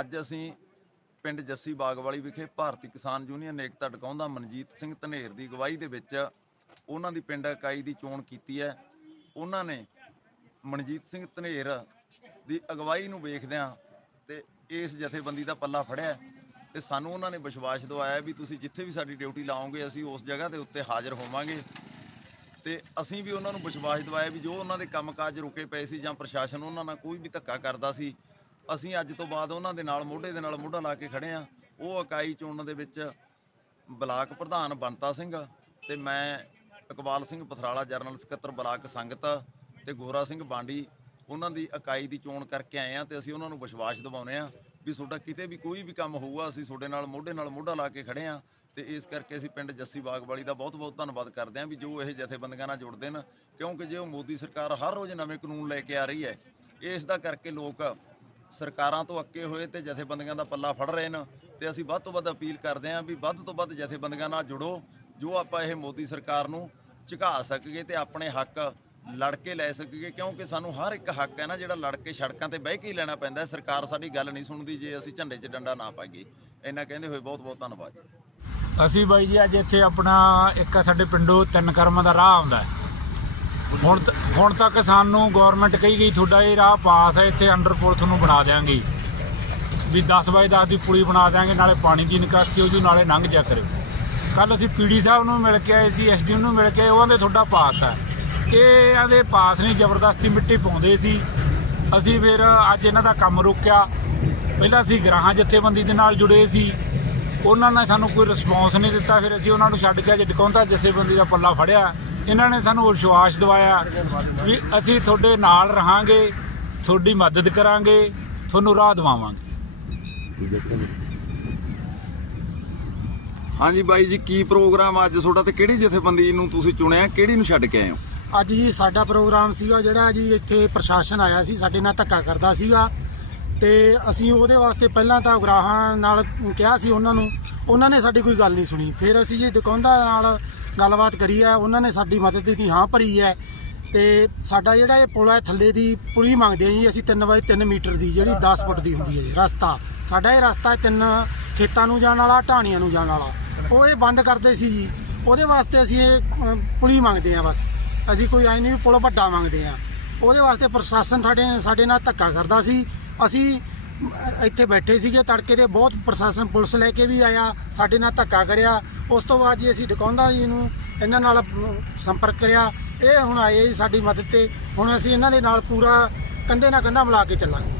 ਅੱਜ ਅਸੀਂ ਪਿੰਡ ਜੱਸੀ ਬਾਗਵਾਲੀ ਵਿਖੇ ਭਾਰਤੀ ਕਿਸਾਨ ਯੂਨੀਅਨ ਏਕਤਾ ਟਿਕਾਉਂਦਾ ਮਨਜੀਤ ਸਿੰਘ ਧਨੇਰ ਦੀ ਅਗਵਾਈ ਦੇ ਵਿੱਚ ਉਹਨਾਂ ਦੀ ਪਿੰਡ ਇਕਾਈ ਦੀ ਚੋਣ ਕੀਤੀ ਹੈ। ਉਹਨਾਂ ਨੇ ਮਨਜੀਤ ਸਿੰਘ ਧਨੇਰ ਦੀ ਅਗਵਾਈ ਨੂੰ ਵੇਖਦਿਆਂ ਤੇ ਇਸ ਜਥੇਬੰਦੀ ਦਾ ਪੱਲਾ ਫੜਿਆ ਤੇ ਸਾਨੂੰ ਉਹਨਾਂ ਨੇ ਵਿਸ਼ਵਾਸ ਦਿਵਾਇਆ ਵੀ ਤੁਸੀਂ ਜਿੱਥੇ ਵੀ ਸਾਡੀ ਡਿਊਟੀ ਲਾਓਗੇ ਅਸੀਂ ਉਸ ਜਗ੍ਹਾ ਦੇ ਉੱਤੇ ਹਾਜ਼ਰ ਹੋਵਾਂਗੇ। ਤੇ ਅਸੀਂ ਵੀ ਉਹਨਾਂ ਨੂੰ ਵਿਸ਼ਵਾਸ ਦਿਵਾਇਆ ਵੀ ਜੋ ਉਹਨਾਂ ਦੇ ਕੰਮਕਾਜ ਰੁਕੇ ਪਏ ਸੀ ਜਾਂ ਪ੍ਰਸ਼ਾਸਨ ਉਹਨਾਂ ਨਾਲ ਕੋਈ ਵੀ ਧੱਕਾ ਕਰਦਾ ਸੀ ਅਸੀਂ ਅੱਜ ਤੋਂ ਬਾਅਦ ਉਹਨਾਂ ਦੇ ਨਾਲ, ਮੋਢੇ ਦੇ ਨਾਲ ਮੋਢਾ ਲਾ ਕੇ ਖੜੇ ਆ ਉਹ ਇਕਾਈ ਚੋਣਾਂ ਦੇ ਵਿੱਚ ਬਲਾਕ ਪ੍ਰਧਾਨ ਬੰਤਾ ਸਿੰਘ ਤੇ ਮੈਂ ਇਕਬਾਲ ਸਿੰਘ ਪਥਰਾਲਾ ਜਰਨਲ ਸਕੱਤਰ ਬਲਾਕ ਸੰਗਤ ਤੇ ਗੋਰਾ ਸਿੰਘ ਬਾਂਡੀ, ਉਹਨਾਂ ਦੀ ਇਕਾਈ ਦੀ ਚੋਣ ਕਰਕੇ ਆਏ ਆ ਤੇ ਅਸੀਂ ਉਹਨਾਂ ਨੂੰ ਵਿਸ਼ਵਾਸ ਦਿਵਾਉਂਦੇ ਆ ਵੀ ਤੁਹਾਡਾ ਕਿਤੇ ਵੀ ਕੋਈ ਵੀ ਕੰਮ ਹੋਊਗਾ, ਅਸੀਂ ਤੁਹਾਡੇ ਨਾਲ ਮੋਢੇ ਨਾਲ ਮੋਢਾ ਲਾ ਕੇ ਖੜੇ ਆ ਤੇ ਇਸ ਕਰਕੇ ਅਸੀਂ ਪਿੰਡ ਜੱਸੀ ਬਾਗਵਾਲੀ ਦਾ ਬਹੁਤ ਬਹੁਤ ਧੰਨਵਾਦ ਕਰਦੇ ਹਾਂ ਵੀ ਜੋ ਇਹ ਜਥੇਬੰਦੀਆਂ ਨਾਲ ਜੁੜਦੇ ਨੇ, ਕਿਉਂਕਿ ਜੇ ਉਹ ਮੋਦੀ ਸਰਕਾਰ ਹਰ ਰੋਜ਼ ਨਵੇਂ ਕਾਨੂੰਨ ਲੈ ਕੇ ਆ ਰਹੀ ਹੈ, ਇਸ ਦਾ ਕਰਕੇ ਲੋਕ ਸਰਕਾਰਾਂ ਤੋਂ ਅੱਕੇ ਹੋਏ ਤੇ ਜਥੇਬੰਦੀਆਂ ਦਾ ਪੱਲਾ ਫੜ ਰਹੇ ਨੇ ਤੇ ਅਸੀਂ ਵੱਧ ਤੋਂ ਵੱਧ ਅਪੀਲ ਕਰਦੇ ਹਾਂ ਵੀ ਵੱਧ ਤੋਂ ਵੱਧ ਜਥੇਬੰਦੀਆਂ ਨਾਲ ਜੁੜੋ, ਜੋ ਆਪਾਂ ਇਹ ਮੋਦੀ ਸਰਕਾਰ ਨੂੰ ਝੁਕਾ ਸਕੀਏ ਤੇ ਆਪਣੇ ਹੱਕ ਲੜ ਕੇ ਲੈ ਸਕੀਏ, ਕਿਉਂਕਿ ਸਾਨੂੰ ਹਰ ਇੱਕ ਹੱਕ ਹੈ ਨਾ ਜਿਹੜਾ ਲੜ ਕੇ ਸੜਕਾਂ ਤੇ ਬਹਿ ਕੇ ਹੀ ਲੈਣਾ ਪੈਂਦਾ ਸਰਕਾਰ ਸਾਡੀ ਗੱਲ ਨਹੀਂ ਸੁਣਦੀ ਜੇ ਅਸੀਂ ਝੰਡੇ 'ਚ ਡੰਡਾ ਨਾ ਪਾਈਏ। ਇਹਨਾਂ ਕਹਿੰਦੇ ਹੋਏ ਬਹੁਤ ਬਹੁਤ ਧੰਨਵਾਦ ਅਸੀਂ ਬਾਈ ਜੀ ਅੱਜ ਇੱਥੇ ਆਪਣਾ ਇੱਕ ਸਾਡੇ ਪਿੰਡੋਂ ਤਿੰਨ ਕਰਮਾਂ ਦਾ ਰਾਹ ਆਉਂਦਾ ਹੁਣ ਤ- ਹੁਣ ਤੱਕ ਸਾਨੂੰ ਗਵਰਨਮੈਂਟ ਕਹੀ ਗਈ, ਤੁਹਾਡਾ ਇਹ ਰਾਹ ਪਾਸ ਹੈ, ਇੱਥੇ ਅੰਡਰ ਪੁਲ ਤੁਹਾਨੂੰ ਬਣਾ ਦਿਆਂਗੇ। ਵੀ 10 ਬਾਈ 10 ਦੀ ਪੁਲੀ ਬਣਾ ਦਿਆਂਗੇ, ਨਾਲੇ ਪਾਣੀ ਦੀ ਨਿਕਾਸੀ ਹੋ ਜੂ, ਨਾਲੇ ਲੰਘ ਜਾ ਕਰੇ। ਕੱਲ ਅਸੀਂ ਪੀਡੀ ਸਾਹਿਬ ਨੂੰ ਮਿਲ ਕੇ ਆਏ ਸੀ ਐਸਡੀ ਨੂੰ ਮਿਲ ਕੇ ਆਏ ਉਹਨਾਂ ਦੇ ਤੁਹਾਡਾ ਪਾਸ ਹੈ। ਇਹ ਆਂਦੇ ਪਾਸ ਨਹੀਂ, ਜ਼ਬਰਦਸਤੀ ਮਿੱਟੀ ਪਾਉਂਦੇ ਸੀ। ਅਸੀਂ ਫਿਰ ਅੱਜ ਇਹਨਾਂ ਦਾ ਕੰਮ ਰੋਕਿਆ। ਪਹਿਲਾਂ ਅਸੀਂ ਗ੍ਰਾਹਾਂ ਜਥੇਬੰਦੀ ਦੇ ਨਾਲ ਜੁੜੇ ਸੀ। ਉਹਨਾਂ ਨੇ ਸਾਨੂੰ ਕੋਈ ਰਿਸਪੌਂਸ ਨਹੀਂ ਦਿੱਤਾ, ਫਿਰ ਅਸੀਂ ਉਹਨਾਂ ਨੂੰ ਛੱਡ ਕੇ ਅੱਜ ਡਕੌਂਦਾ ਜਥੇਬੰਦੀ ਦਾ ਪੱਲਾ ਫੜਿਆ। ਇਹਨਾਂ ਨੇ ਸਾਨੂੰ ਵਿਸ਼ਵਾਸ ਦਿਵਾਇਆ ਵੀ ਅਸੀਂ ਤੁਹਾਡੇ ਨਾਲ ਰਹਾਂਗੇ ਤੁਹਾਡੀ ਮਦਦ ਕਰਾਂਗੇ ਤੁਹਾਨੂੰ ਰਾਹ ਦਿਵਾਵਾਂਗੇ। ਹਾਂਜੀ ਬਾਈ ਜੀ ਕੀ ਪ੍ਰੋਗਰਾਮ ਅੱਜ? ਤੁਹਾਡਾ ਤੇ ਕਿਹੜੀ ਜਥੇਬੰਦੀ ਨੂੰ ਤੁਸੀਂ ਚੁਣਿਆ? ਕਿਹੜੀ ਨੂੰ ਛੱਡ ਕੇ ਆਏ ਹੋ? ਅੱਜ ਜੀ ਸਾਡਾ ਪ੍ਰੋਗਰਾਮ ਸੀਗਾ ਜਿਹੜਾ ਜੀ ਇੱਥੇ ਪ੍ਰਸ਼ਾਸਨ ਆਇਆ ਸੀ ਸਾਡੇ ਨਾਲ ਧੱਕਾ ਕਰਦਾ ਸੀਗਾ। ਤੇ ਅਸੀਂ ਉਹਦੇ ਵਾਸਤੇ ਪਹਿਲਾਂ ਤਾਂ ਉਗਰਾਹਾਂ ਨਾਲ ਕਿਹਾ ਸੀ ਉਹਨਾਂ ਨੂੰ ਉਹਨਾਂ ਨੇ ਸਾਡੀ ਕੋਈ ਗੱਲ ਨਹੀਂ ਸੁਣੀ। ਫਿਰ ਅਸੀਂ ਜੀ ਡਕੌਂਦਾ ਨਾਲ ਗੱਲਬਾਤ ਕਰੀ ਹੈ ਉਹਨਾਂ ਨੇ ਸਾਡੀ ਮਦਦ ਦੀ ਹਾਂ ਭਰੀ ਹੈ ਤੇ ਸਾਡਾ ਜਿਹੜਾ ਇਹ ਪੁਲ ਹੈ ਥੱਲੇ ਦੀ ਪੁਲੀ ਮੰਗਦੇ ਆ ਜੀ, ਅਸੀਂ 3 ਬਾਈ 3 ਮੀਟਰ ਦੀ, ਜਿਹੜੀ 10 ਫੁੱਟ ਦੀ ਹੁੰਦੀ ਹੈ ਜੀ, ਰਸਤਾ। ਸਾਡਾ ਇਹ ਰਸਤਾ ਤਿੰਨ ਖੇਤਾਂ ਨੂੰ ਜਾਣ ਵਾਲਾ, ਢਾਣੀਆਂ ਨੂੰ ਜਾਣ ਵਾਲਾ। ਉਹ ਇਹ ਬੰਦ ਕਰਦੇ ਸੀ ਜੀ। ਉਹਦੇ ਵਾਸਤੇ ਅਸੀਂ ਇਹ ਪੁਲੀ ਮੰਗਦੇ ਆ ਬਸ। ਅਸੀਂ ਕੋਈ ਐ ਨਹੀਂ ਵੀ ਪੁਲ ਵੱਡਾ ਮੰਗਦੇ ਆ। ਉਹਦੇ ਵਾਸਤੇ ਪ੍ਰਸ਼ਾਸਨ ਸਾਡੇ ਸਾਡੇ ਨਾਲ ਧੱਕਾ ਕਰਦਾ ਸੀ। ਅਸੀਂ ਇੱਥੇ ਬੈਠੇ ਸੀਗੇ, ਤੜਕੇ ਦੇ ਬਹੁਤ ਪ੍ਰਸ਼ਾਸਨ ਪੁਲਿਸ ਲੈ ਕੇ ਵੀ ਆਇਆ, ਸਾਡੇ ਨਾਲ ਧੱਕਾ ਕਰਿਆ। ਉਸ ਤੋਂ ਬਾਅਦ ਜੀ ਅਸੀਂ ਡਕੌਂਦਾ ਜੀ ਨੂੰ ਇਹਨਾਂ ਨਾਲ ਸੰਪਰਕ ਕਰਿਆ। ਇਹ ਹੁਣ ਆਏ ਜੀ ਸਾਡੀ ਮਦਦ ਤੇ। ਹੁਣ ਅਸੀਂ ਇਹਨਾਂ ਦੇ ਨਾਲ ਪੂਰਾ ਕੰਧੇ ਨਾਲ ਕੰਧਾ ਮਿਲਾ ਕੇ ਚੱਲਾਂਗੇ।